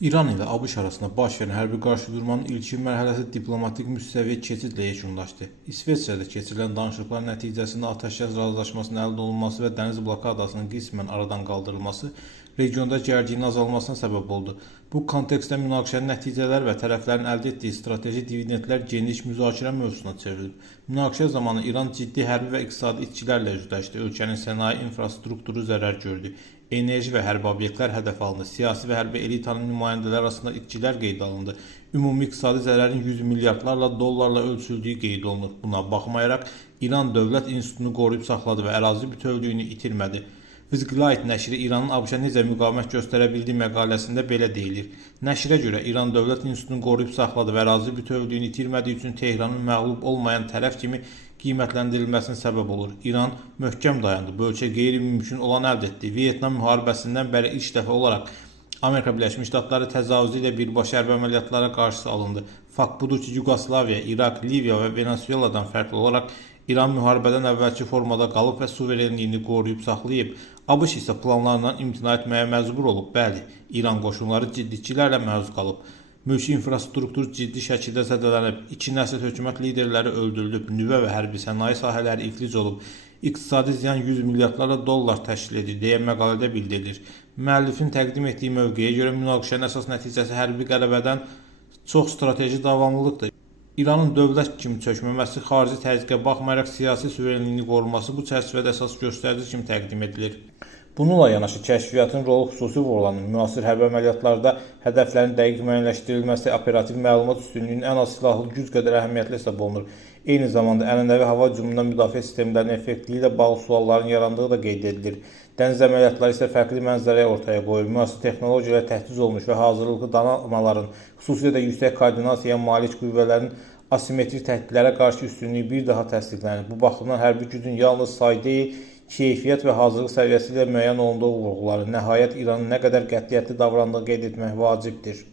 İran ilə ABŞ arasında baş verən hərbi qarşıdurmanın ilkin mərhələsi diplomatik müstəviyə keçidlə yekunlaşdı. İsveçrədə keçirilən danışıqlar nəticəsində atəşkəs razılaşmasının əldə olunması və dəniz blokadasının qismən aradan qaldırılması regionda gərginliyin azalmasına səbəb oldu. Bu kontekstdə münaqişənin nəticələri və tərəflərin əldə etdiyi strateji dividendlər geniş müzakirə mövzusuna çevrilib. Münaqişə zamanı İran ciddi hərbi və iqtisadi itkilərlə üzləşdi. Ölkənin sənaye infrastrukturu zərər gördü. Enerji və hərbi obyektlər hədəf alındı. Siyasi və hərbi elitanın nümayəndələri arasında itkilər qeyd alındı. Ümumi iqtisadi zərərin 100 milyardlarla dollarla ölçüldüyü qeyd olunur. Buna baxmayaraq İran dövlət institutunu qoruyub saxladı və ərazi bütövlüyünü itirmədi. Vizglayt nəşri İranın ABŞ-a necə müqavimət göstərə bildiyi məqaləsində belə deyilir. Nəşrə görə İran dövlət institutunu qoruyub saxladı və ərazi bütövlüyünü itirmədiyi üçün Tehranın məğlub olmayan tərəf kimi qiymətləndirilməsinə səbəb olur. İran möhkəm dayandı. Bu ölkə qeyri-mümkün olan əldə etdi. Vyetnam müharibəsindən bəri ilk dəfə olaraq Amerika Birləşmiş Ştatları təcavüzü ilə birbaşa hərbi əməliyyatlara qarşı alındı. Fakt budur ki, Yugoslaviya, İraq, Liviya və Venezueladan fərqli olaraq İran müharibədən əvvəlki formada qalıb və suverenliyini qoruyub saxlayıb. ABŞ isə planlarından imtina etməyə məcbur olub. Bəli, İran qoşunları ciddi itkilərlə məruz qalıb. Mülki infrastruktur ciddi şəkildə zədələnib. 2 nəsil hökumət liderləri öldürülüb. Nüvə və hərbi sənaye sahələri iflic olub. İqtisadi ziyan 100 milyardlarla dollar təşkil edir, deyə məqalədə bildirilir. Müəllifin təqdim etdiyi mövqeyə görə münaqişənin əsas nəticəsi hərbi qələbədən çox strateji davamlılıqdır. İranın dövlət kimi çökməməsi, xarici təzyiqə baxmayaraq siyasi suverenliyini qoruması bu çərçivədə əsas göstərici kimi təqdim edilir. Bununla yanaşı kəşfiyyatın rolu xüsusi vurğulanır. Müasir hərbi əməliyyatlarda hədəflərin dəqiq müəyyənləşdirilməsi operativ məlumat üstünlüyünün ən az silahlı güc qədər əhəmiyyətli hesab olunur. Eyni zamanda ənənəvi hava hücumundan müdafiə sistemlərinin effektivliyi ilə bağlı sualların yarandığı da qeyd edilir. Dəniz əməliyyatları isə fərqli mənzərəyə ortaya qoyur. Müasir texnologiyalar təchiz olmuş və hazırlıqlı donanmaların, xüsusilə də yüksək koordinasiyaya malik qüvvələrin asimetrik təhdidlərə qarşı üstünlüyü bir daha təsdiqlənir. Bu baxımdan hərbi gücün yalnız say deyil, keyfiyyət və hazırlıq səviyyəsi ilə müəyyən olunduğu vurğulanır. Nəhayət, İranın nə qədər qətiyyətli davrandığı qeyd etmək vacibdir.